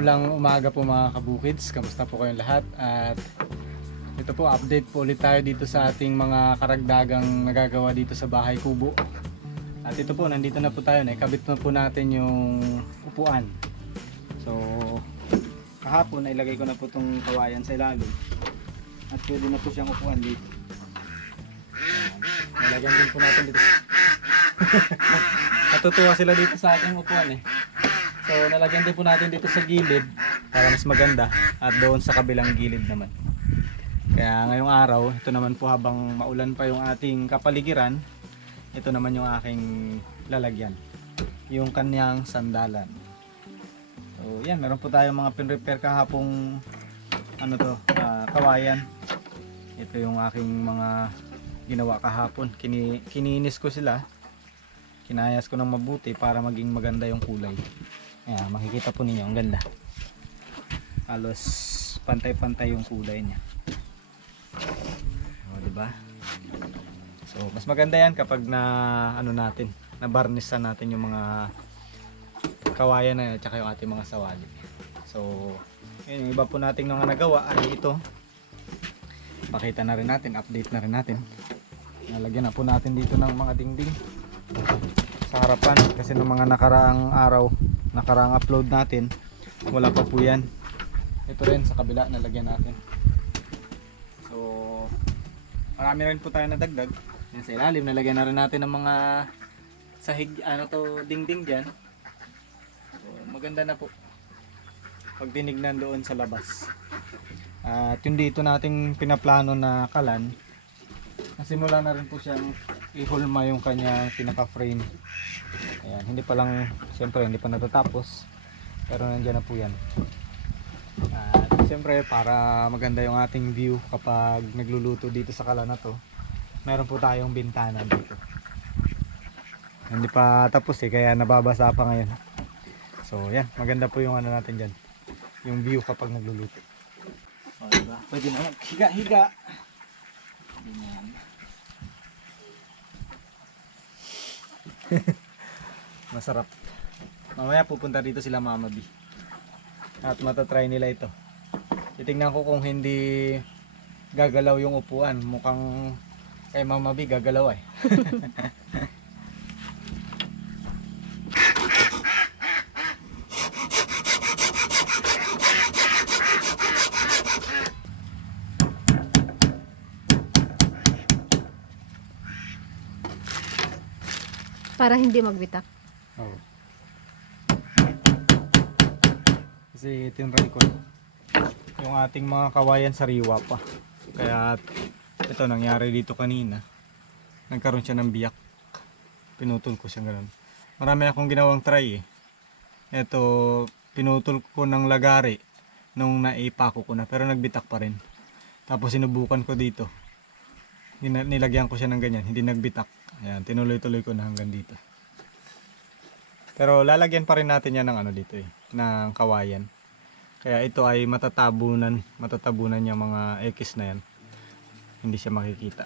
maulang umaga po mga kabukids. Kamusta po kayong lahat? At ito po, update po ulit tayo dito sa ating mga karagdagang nagagawa dito sa bahay kubo. At ito po, nandito na po tayo. Naikabit na po natin yung upuan. So, kahapon ilagay ko na po itong kawayan sa ilalim. At pwede na po siyang upuan dito. Ayan. Nalagyan din po natin dito. Natutuwa sila dito sa ating upuan eh. So nalagyan din po natin dito sa gilid para mas maganda at doon sa kabilang gilid naman. Kaya ngayong araw, ito naman po habang maulan pa yung ating kapaligiran, ito naman yung aking lalagyan. Yung kanyang sandalan. So yan, meron po tayong mga pin-repair kahapong ano to, ah, kawayan. Ito yung aking mga ginawa kahapon. Kini, kininis ko sila. Kinayas ko ng mabuti para maging maganda yung kulay. Ayan, makikita po ninyo, ang ganda. Halos pantay-pantay yung kulay niya. O, di ba? So, mas maganda yan kapag na ano natin, na barnisan natin yung mga kawayan na at saka yung ating mga sawali. So, yun, yung iba po nating mga nagawa ay ito. Pakita na rin natin, update na rin natin. Nalagyan na po natin dito ng mga dingding sa harapan kasi ng mga nakaraang araw nakaraang upload natin. Wala pa po yan. Ito rin sa kabila nalagyan natin. So marami rin po tayo nadagdag. Yan sa ilalim nalagyan na rin natin ng mga sahig ano to dingding dyan. So, maganda na po. Pag tinignan doon sa labas. At yung dito nating pinaplano na kalan nasimula na rin po siyang ihulma yung kanyang pinaka frame ayan hindi pa lang siyempre hindi pa natatapos. Pero nandiyan na po yan. At siyempre para maganda yung ating view kapag nagluluto dito sa kala na to meron po tayong bintana dito. Hindi pa tapos eh kaya nababasa pa ngayon. So yan maganda po yung ano natin dyan. Yung view kapag nagluluto. O diba? Pwede na higa higa. Ganyan Masarap. Mamaya pupunta dito sila Mama B. At matatry nila ito. Titingnan ko kung hindi gagalaw yung upuan. Mukhang kay Mama B gagalaw eh. Para hindi magbitak. Kasi yung record. Yung ating mga kawayan sariwa pa. Kaya ito nangyari dito kanina. Nagkaroon siya ng biyak. Pinutol ko siya ganun. Marami akong ginawang try eh. Ito, pinutol ko ng lagari nung naipako ko na. Pero nagbitak pa rin. Tapos sinubukan ko dito. Nilagyan ko siya ng ganyan. Hindi nagbitak. Ayan, tinuloy-tuloy ko na hanggang dito. Pero lalagyan pa rin natin yan ng ano dito eh, ng kawayan. Kaya ito ay matatabunan, matatabunan yung mga X na yan. Hindi siya makikita.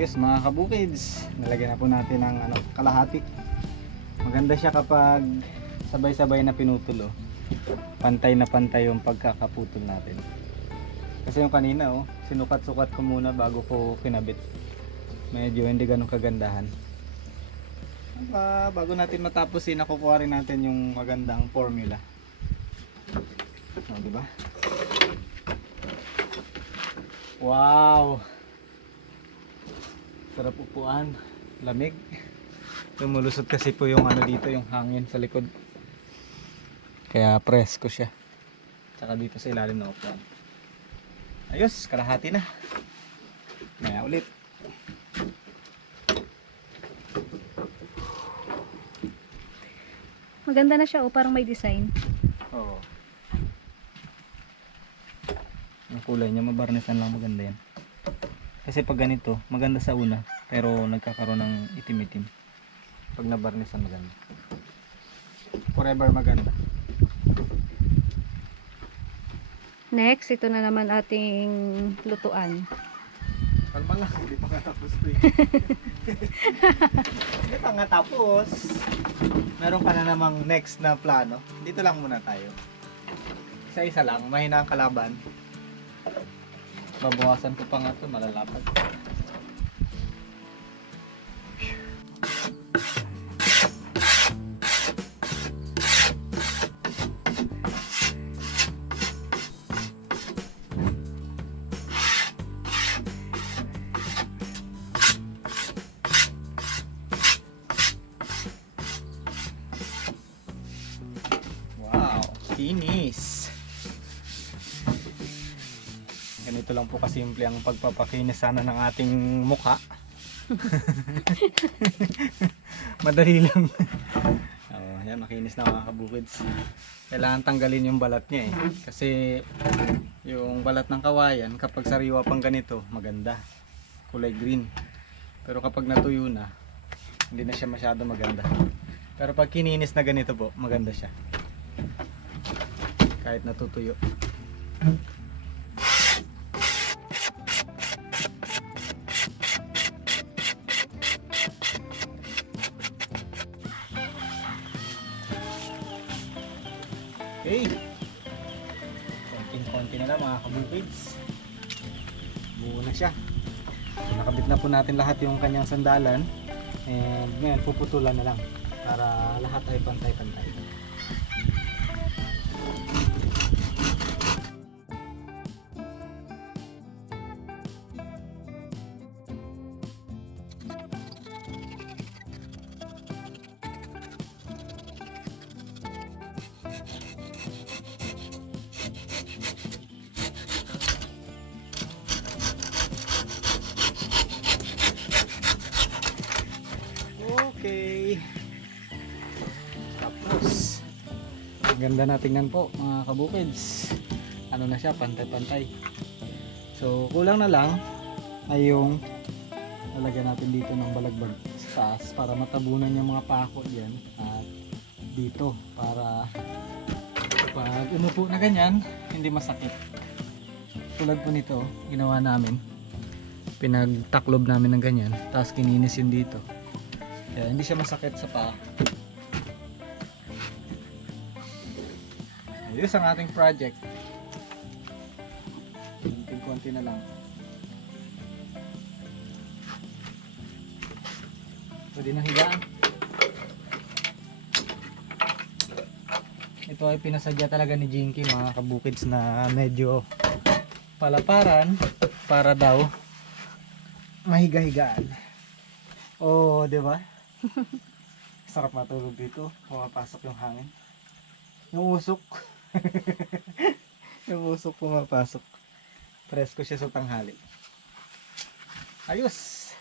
Ayos mga kabukids. Nalagyan na po natin ng ano, kalahati. Maganda siya kapag sabay-sabay na pinutol oh. Pantay na pantay yung pagkakaputol natin. Kasi yung kanina oh, sinukat-sukat ko muna bago ko kinabit. Medyo hindi ganun kagandahan. Ba, bago natin matapos eh, nakukuha rin natin yung magandang formula. Oh, di ba? Wow! Sarap upuan. Lamig. Lumulusot kasi po yung ano dito, yung hangin sa likod. Kaya presko siya. Tsaka dito sa ilalim ng upuan. Ayos, kalahati na. Maya ulit. Maganda na siya oh, parang may design. Oo. Yung kulay niya, mabarnisan lang maganda yan. Kasi pag ganito, maganda sa una, pero nagkakaroon ng itim-itim. Pag nabarnisan maganda. Forever maganda. Next, ito na naman ating lutuan. Kalma lang, hindi pa nga tapos to. Hindi pa nga tapos. Meron ka na namang next na plano. Dito lang muna tayo. Isa-isa lang, mahina ang kalaban. Babawasan ko pa nga to, malalapad. Ganito lang po kasimple ang pagpapakinis sana ng ating muka. Madali lang. oh, yan, makinis na mga kabukids. Kailangan tanggalin yung balat niya eh. Kasi yung balat ng kawayan, kapag sariwa pang ganito, maganda. Kulay green. Pero kapag natuyo na, hindi na siya masyado maganda. Pero pag kininis na ganito po, maganda siya kahit natutuyo. Po natin lahat yung kanyang sandalan. And ngayon puputulan na lang para lahat ay pantay-pantay. Ganda na tingnan po mga kabukids. Ano na siya, pantay-pantay. So, kulang na lang ay yung lalagyan natin dito ng balagbag sa taas para matabunan yung mga pako diyan at dito para pag umupo na ganyan, hindi masakit. Tulad po nito, ginawa namin. Pinagtaklob namin ng ganyan, tapos kininis yun dito. Kaya hindi siya masakit sa paa. Ayos ang ating project. Konting-konti na lang. Pwede nang higaan. Ito ay pinasadya talaga ni Jinky mga kabukids na medyo palaparan para daw mahiga-higaan. Oh, 'di ba? Sarap matulog dito. Pumapasok yung hangin. Yung usok. yung usok pumapasok. Presko siya sa tanghali. Ayos!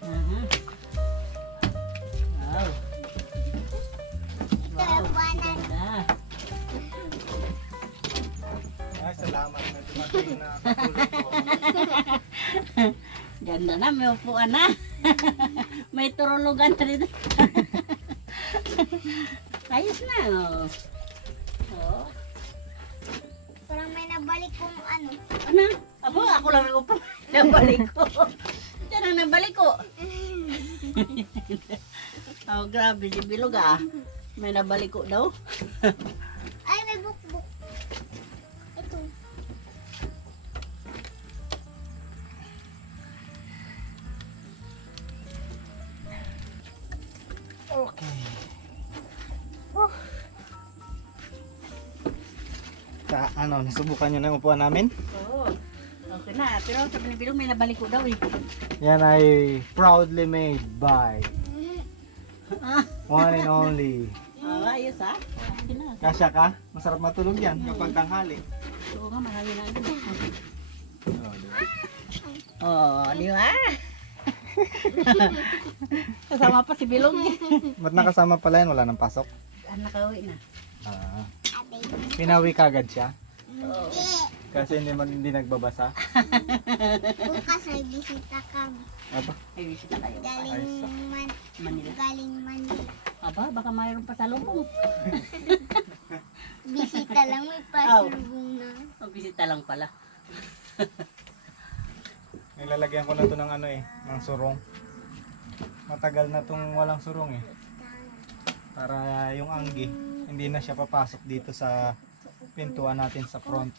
Mhm. Ay, salamat na dumating na katulog ko. Ganda na, may upuan na. may turulugan na dito. Ayos na, oh. Oh. Parang may nabalik kong ano. Ano? Ako, ako lang may upo. Nabalik ko. Diyan ang nabalik ko. oh, grabe, si Bilog ah. May nabalik ko daw. Ay, may bukbuk. Okay. Whew. Ta, ano, nasubukan nyo na yung upuan namin? Oo. Okay na, pero sabi ni Bilog may nabalik ko daw eh. Yan ay proudly made by one and only. Oh, ayos ah. Okay na. Kasya ka? Masarap matulog yan kapag tanghali. Oo nga, marami na ano. Oh, di ba? Oh, di ba? Kasama pa si Bilog. Ba't nakasama pala yan? Wala nang pasok? Ah, nakauwi na. Ah. Pinawi kagad siya? Hindi. Kasi hindi man hindi nagbabasa? Bukas may bisita kami. Aba, Ay, bisita kayo. Galing Ayos, ah. man, Manila. galing Manila. Aba, baka mayroon pa sa lubong. Bisita lang, may pasalubong na. O, bisita lang pala. nilalagyan ko na to ng ano eh, ng surong. Matagal na tong walang surong eh. Para yung anggi, hindi na siya papasok dito sa pintuan natin sa front.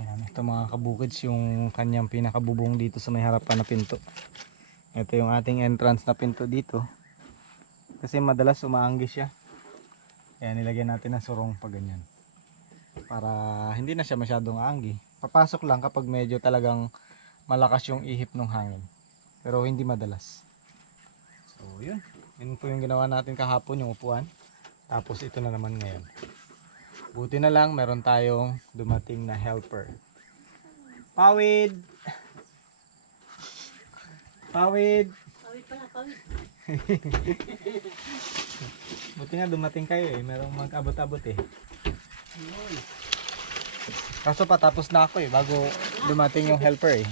Ayan, ito mga kabukids yung kanyang pinakabubong dito sa may harapan na pinto. Ito yung ating entrance na pinto dito. Kasi madalas umaanggi siya. Kaya nilagyan natin ng surong pa ganyan. Para hindi na siya masyadong aanggi. Papasok lang kapag medyo talagang malakas yung ihip ng hangin. Pero hindi madalas. So yun. Yun po yung ginawa natin kahapon yung upuan. Tapos ito na naman ngayon. Buti na lang meron tayong dumating na helper. Pawid! Pawid! Pawid pala, pawid. Buti nga dumating kayo eh. Merong mag-abot-abot eh. Kaso patapos na ako eh. Bago dumating yung helper eh.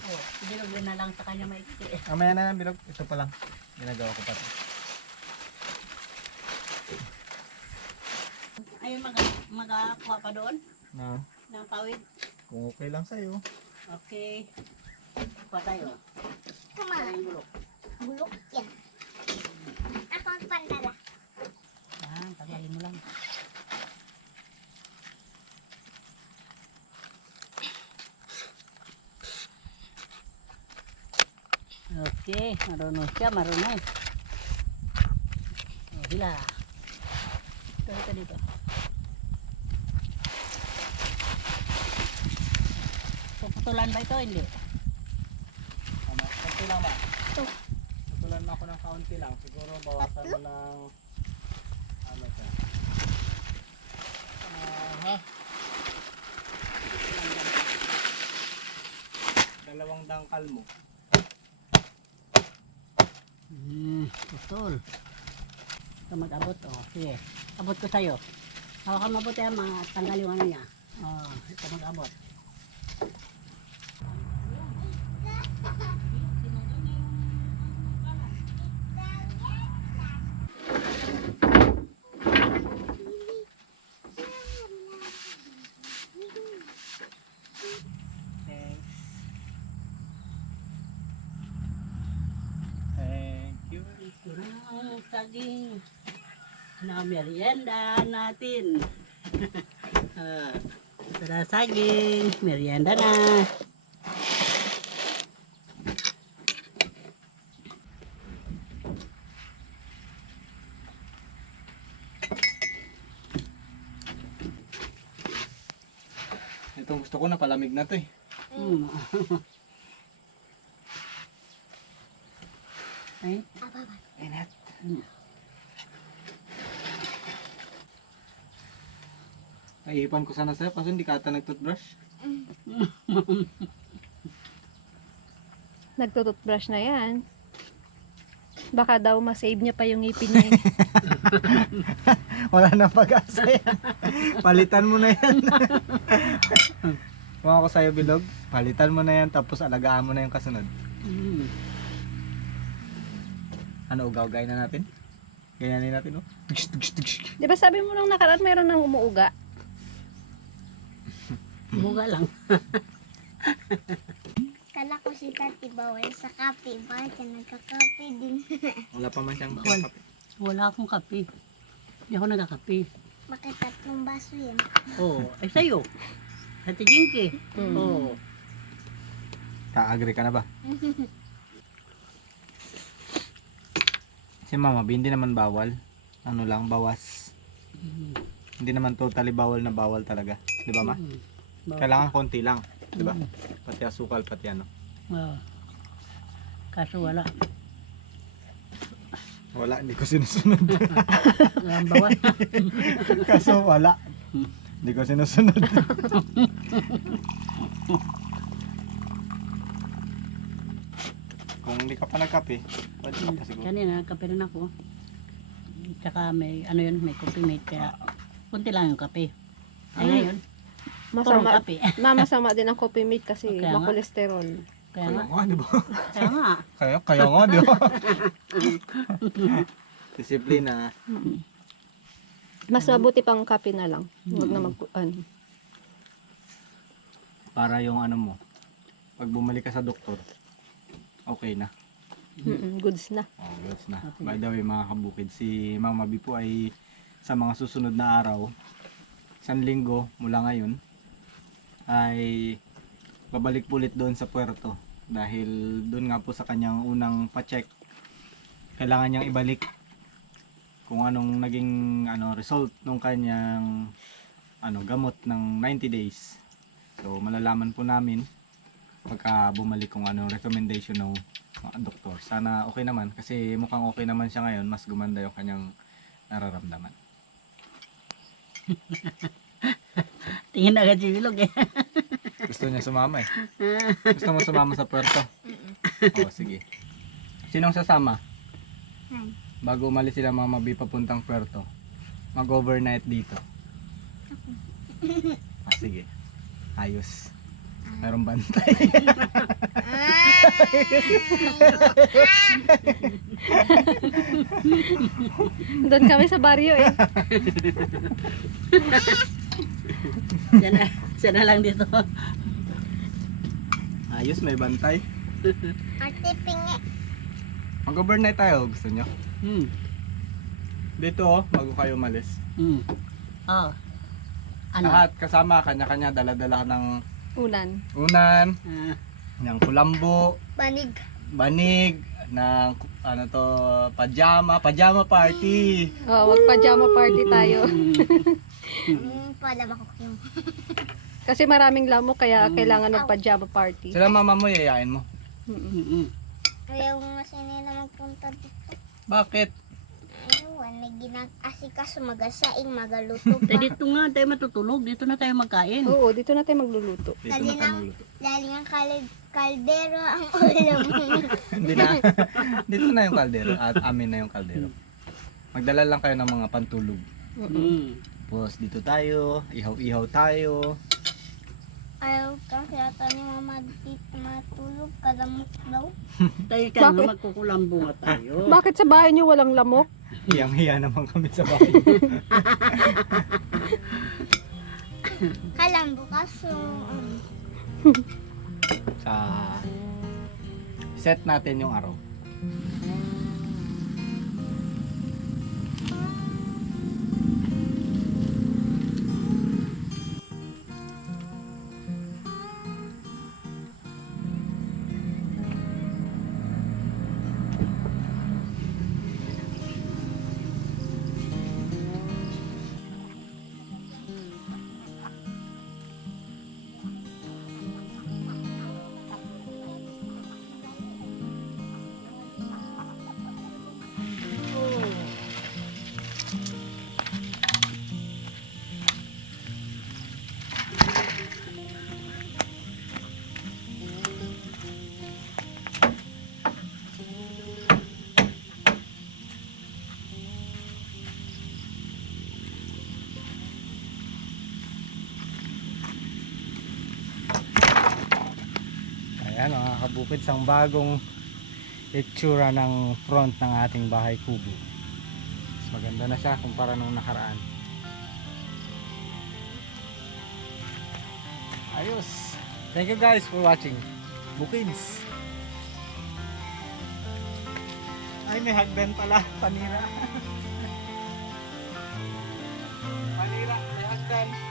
O, si Bilog na lang sa kanya maiksi. Mamaya na lang bilog. Ito pa lang. Ginagawa ko pa ito. Ay, mag magakuha pa doon Na, ng pawid. kung okay lang sa'yo. Okay. Kuha tayo. Kuma, Ang bulok. bulok yan. Ako ang pandala. Ah, tagalin mo lang. Okay, marunong siya, marunong. Oh, hila. Ito, ito dito. Puputulan ba ito? Hindi. Tama. Kunti lang ba? Tutulan mo ako ng kaunti lang. Siguro bawasan mo ng ano to. Aha. Dalawang dangkal mo. Hmm, putol. Ito mag-abot, oh. Sige, abot ko sa'yo. Hawakan mabuti ha, matanggal yung ano niya. Oh, ito mag-abot. Saging na merienda natin. Ito na saging, merienda na. Itong gusto ko na palamig na to eh. Hmm. Ay, Init. Hmm. Naiipan ko sana sa'yo kasi hindi ka ata nag-toothbrush. Nagtututbrush na yan. Baka daw masave niya pa yung ngipin niya. eh. Wala na pag-asa yan. Palitan mo na yan. Kung ako sa'yo bilog, palitan mo na yan tapos alagaan mo na yung kasunod. Hmm. Ano, ugaw-gay na natin? Ganyanin natin, oh. Di ba sabi mo nung nakaraan meron nang umuuga? Muga lang. Kala ko si Tati bawal sa kape. Bakit siya nagkakape din? Wala pa man siyang Wala. Wala akong kape. Hindi ako nagkakape. Bakit tatlong baso yan? Oo, oh, ay sa'yo. Sa tigingki. Hmm. Oo. Ka-agree ka na ba? Si mama, hindi naman bawal. Ano lang, bawas. Hmm. Hindi naman totally bawal na bawal talaga. Di ba ma? Hmm. Bawal. Kailangan konti lang. Di ba? Hmm. Pati asukal, pati ano. Oo. Kaso wala. Wala, hindi ko sinusunod. Ang bawas. Kaso wala. Hindi ko sinusunod. Kung hindi ka pa nagkape, pwede ka pa siguro. Kanina, kape rin ako. Tsaka may, ano yun, may coffee mate. Kaya, kunti lang yung kape. Ay, ngayon, Masama, kape. mamasama din ang coffee mate kasi Kaya nga. makolesterol. Kaya Kaya nga, nga, di ba? kaya nga. Kaya, kaya nga, di ba? Disiplina. Mas mabuti pang kape na lang. Huwag na mag ano. Para yung ano mo, pag bumalik ka sa doktor, okay na. Mm-mm, goods na. Oh, goods na. By the way, mga kabukid, si Mama B po ay sa mga susunod na araw, isang linggo mula ngayon, ay babalik ulit doon sa puerto. Dahil doon nga po sa kanyang unang pa-check, kailangan niyang ibalik kung anong naging ano result ng kanyang ano gamot ng 90 days. So malalaman po namin pagka bumalik kung ano recommendation ng mga doktor. Sana okay naman kasi mukhang okay naman siya ngayon, mas gumanda yung kanyang nararamdaman. Tingin agad si Bilog eh. Gusto niya sumama eh. Gusto mo sumama sa puerto? Oo, sige. Sinong sasama? Nan. Bago umalis sila mga mabi papuntang puerto. Mag-overnight dito. Ah, sige. Ayos. Merong bantay. Doon kami sa baryo eh. Siya na, siya na lang dito. Ayos, may bantay. Ate pingi. Mag-overnight tayo, gusto nyo? Hmm. Dito oh, bago kayo umalis. Hmm. Oh. Ano? Lahat kasama, kanya-kanya, dala-dala ng Ulan. unan, Ah, ng kulambo, Banig. banig, ng ano to, pajama, pajama party. Oh, wag pajama party tayo. hmm. Hmm, pala makok yung. Kasi maraming lamok kaya kailangan ng pajama party. Sila mama mo, yayain mo. Ayaw nga sa nila magpunta dito. Bakit? Ayun, may ginag-asikas magasaing magaluto Tayo pa. dito nga tayo matutulog. Dito na tayo magkain. Oo, dito na tayo magluluto. Dito Dali na tayo. Dali ang kal- kaldero ang ulam. Hindi na. Dito na yung kaldero at amin na yung kaldero. Magdala lang kayo ng mga pantulog. Mm. Tapos dito tayo, ihaw-ihaw tayo. Ayaw kasi ata ni mama dito matulog. Kalamok daw. Tayo ka Bakit? nga magkukulambo nga tayo. Bakit sa bahay niyo walang lamok? Hiyang-hiya naman kami sa bahay. Kalambo kaso. Um, sa set natin yung araw. bukid sang bagong itsura ng front ng ating bahay kubo. Mas maganda na siya kumpara nung nakaraan. Ayos. Thank you guys for watching. Bukids. Ay may hagdan pala. Panira. Panira may hagdan.